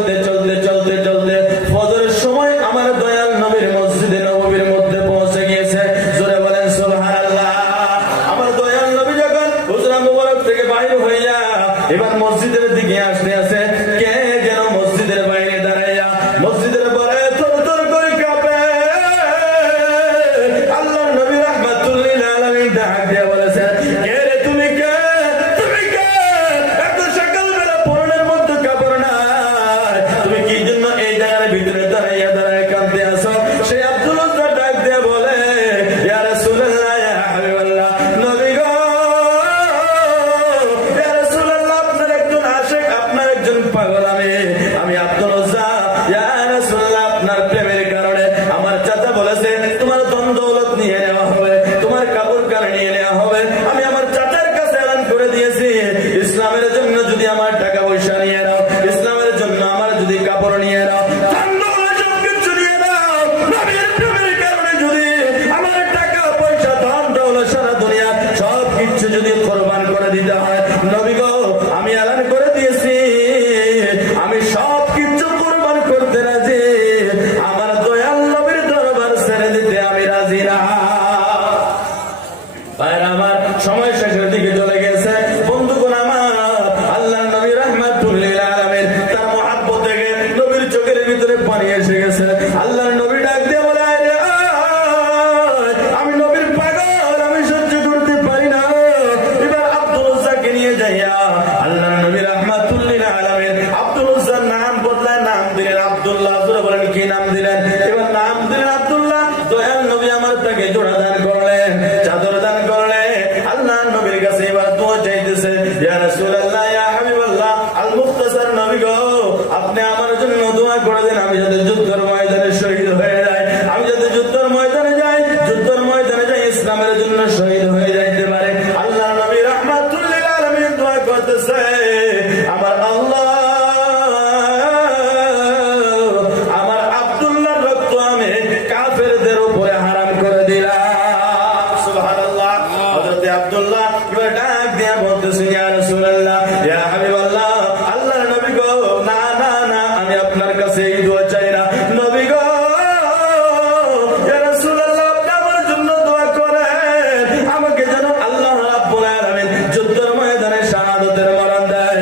চলতে চলতে চলতে চলতে ফজরের সময় আমার দয়াল নবীর মসজিদে নববীর মধ্যে পৌঁছে গিয়েছে। জোরে বলেন সুবহানাল্লাহ। আমার দয়াল নবী যখন হুজরা মুবারক থেকে বাইরে হইয়া এবার মসজিদের দিকে আসতে আসে, কে যেন মসজিদের বাইরে দাঁড়াইয়া মসজিদের পরে তোর তোর করে কাঁপে। আল্লাহ নবী রাহমাতুল লিল আলামিন ডাক দিয়ে বলেছে, কে রে তুমি, কে তুমি, কে এত সকালবেলা পরনের মধ্যে কাপড় নাই, তুমি কি জন্য এই জায়গার ভিতরে দাঁড়াইয়া দাঁড়ায় কাঁদতে আসো? সে আব্দুল উজ্জা ডাক দিয়ে বলে, ইয়া রাসূলুল্লাহ, ইয়া হাবিবাল্লাহ, নবী গো, ইয়া রাসূলুল্লাহ, আপনার একজন আশিক, আপনার একজন পাগল আমি আব্দুল উজ্জা। ইয়া রাসূলুল্লাহ, আপনার প্রেমের কারণে আমার চাচা বলেছে তোমার ধন দৌলত নিয়ে নেওয়া হবে, তোমার কাপড় কার নিয়ে নেওয়া হবে। আমি আমার চাচার কাছে এলান করে দিয়েছি, ইসলামের জন্য যদি আমার টাকা পয়সা নিয়ে নাও, ইসলামের জন্য আমার যদি কাপড় নিয়ে নাও, ধন দৌলত সবকিছু নিয়ে নাও, নবীর প্রেমের কারণে যদি আমার টাকা পয়সা ধন দৌলত সারা দুনিয়া সবকিছু যদি কোরবান করে দিতে হয়, নবী গো আমি এলান করে দিয়েছি আমি সবকিছু কোরবান করতে রাজি, আমার দয়াল নবীর দরবার ছেড়ে দিতে আমি রাজি না। ভাইরা আমার, সময় শেষের দিকে চলে গেছে। বন্ধুগণ আমার, আল্লাহ নবী রাহমাতুল লিল আলামিন তার মুহাব্বত থেকে নবীর চোখের ভিতরে পানি এসে গেছে। আল্লাহ নবী ডাক দিয়ে বলে, আরে আমি নবীর পাগল, আমি সহ্য করতে পারি না, এবার আব্দুল উজ্জাকে নিয়ে যাইয়া আল্লাহ নবী রাহমাতুল লিল আলামিন আব্দুল উজ্জার নাম বদলায় নাম দিলেন আব্দুল্লাহ। জোরে বলেন কি নাম দিলেন? এবার নাম দিলেন আব্দুল্লাহ। দয়াল নবী আমার তাকে জোড়া দান করলেন, চাদর দান করলেন। আল্লাহ নবীর কাছে এবার দোয়া চাইতেছে, ইয়া রাসূলুল্লাহ, ইয়া হাবিবাল্লাহ, আল মুখতাসার নবী গো, আপনি আমার জন্য দোয়া করে দেন, আমি যাতে যুদ্ধের ময়দানে শহীদ হয়ে যাই, আমি যাতে যুদ্ধের ময়দানে যাই, ইসলামের জন্য শহীদ হয়ে যাইতে পারে। আল্লাহ নবী রাহমাতুল লিল আলামিন দোয়া করতেছে, আমার আল্লাহ, আমার আব্দুল্লাহর রক্ত আমি কাফেরদের উপরে হারাম করে দিলাম। সুবহানাল্লাহ। হযরত আব্দুল্লাহ ডাক দিয়া বলতেছে, ইয়া রাসূলুল্লাহ, ইয়া হাবিবাল্লাহ, আল্লাহর নবী গো, না না না, আমি আপনার কাছে এই দোয়া চাই না, নবী গো, ইয়া রাসূলুল্লাহ, আপনি আমার জন্য দোয়া করেন, আমাকে যেন আল্লাহ রাব্বুল আলামিন যুদ্ধের ময়দানে শাহাদাতের মরণ দেয়,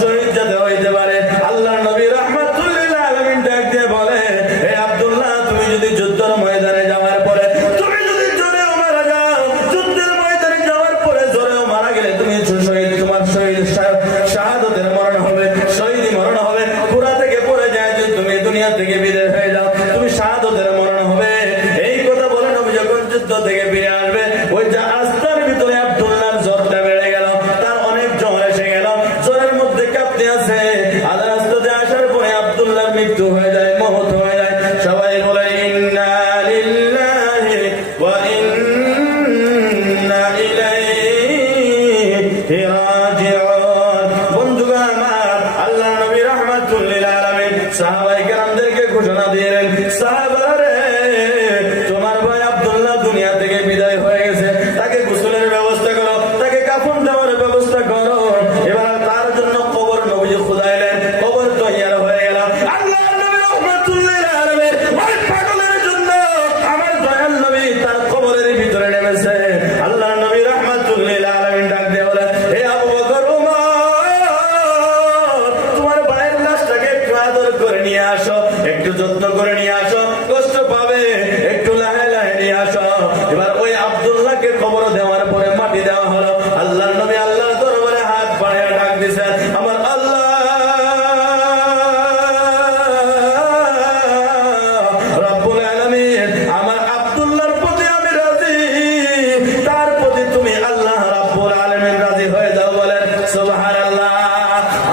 শহীদ যাতে হইতে পারে। আল্লাহর নবী রাহমাতুল লিল আলামিন ডাক দিয়ে বলে, হে আব্দুল্লাহ, তুমি যদি যুদ্ধের ময়দানে যাওয়ার পরে, তুমি যদি জোরেও মারা যাও, যুদ্ধের ময়দানে যাওয়ার পরে জোরেও মারা গেলে তুমি শহীদ, তোমার শহীদ শাহাদাতের মরণ হবে, শহীদ মরণ হবে। পুরা থেকে পড়ে যায় যদি তুমি দুনিয়া থেকে বিদায় হয়ে যাও, তুমি শাহাদাতের মরণ হবে। এই কথা বলে নবী যখন যুদ্ধ থেকে ফিরে আসবে, ওই যে রাস্তার ভিতরে আব্দুল্লাহর জ্বরটা বেড়ে গেল, তার অনেক জ্বর এসে গেল, জ্বরের মধ্যে কাঁপতে আছে। আর রাস্তাতে আসার পরে আব্দুল্লাহর মৃত্যু হয়ে যায়, মহৎ হয়ে যায়। সবাই বলে ইন্না লিল্লাহি ওয়া ইন্না ইলাইহি রাজিউন। বন্ধুগণ আমার, আল্লাহ নবী রাহমাতুল লিল আলামিন সাহাবায়ে কেরামদেরকে ঘোষণা দিলেন, সাহাবারে, তোমার ভাই আব্দুল্লাহ দুনিয়া থেকে বিদায় হয়ে গেছে, তাকে গোসলের ব্যবস্থা করো, তাকে কাফন দেওয়ার ব্যবস্থা করো। এবার তার জন্য কবর নবীজি খুদাইলেন, কবর তৈয়ার হয়ে গেল। আল্লাহ নবী রাহমাতুল লিল আলামিন ওই পাগলের জন্য আমার দয়াল নবী তার কবরের ভিতরে নেমেছে। আল্লাহ নবী রাহমাতুল লিল আলামিন ডাক দিয়ে বলে, হে আবু বকর, উমর, তোমার ভাইয়ের লাশটাকে একটু আদর করে নিয়ে আসো, একটু যত্ন করে নিয়ে আসো, কষ্ট পাবে, একটু লাহে লাহে নিয়ে আসো। এবার ওই আব্দুল্লাহকে কবর দেওয়ার পরে মাটি দেওয়া হলো। আল্লাহ নবী আল্লাহর দরবারে হাত বাড়াইয়া ডাক দিয়েছেন, আমার আল্লাহ রাব্বুল আলামিন, আমার আব্দুল্লাহর প্রতি আমি রাজি, তার প্রতি তুমি আল্লাহ রাব্বুল আলামিন রাজি হয়ে যাও। বলেন সুবহানাল্লাহ।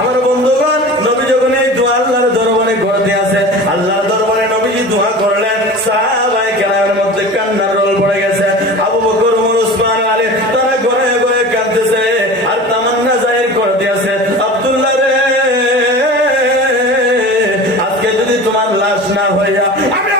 আমার বন্ধুগণ, নবী যখন এই দোয়া আল্লাহর দরবারে করতে আছে, আল্লাহর দরবারে নবীজি দোয়া করলেন, সাহাবায়ে কেরামের মধ্যে কান্নার রোল পড়ে গেছে। আবু বকর, ওমর, ওসমান, আলী তারা ঘরে ঘরে কাঁদতেছে আর তামান্না জাহির করতে আছে, আব্দুল্লাহ রে, আজকে যদি তোমার লাশ না হইয়া আমি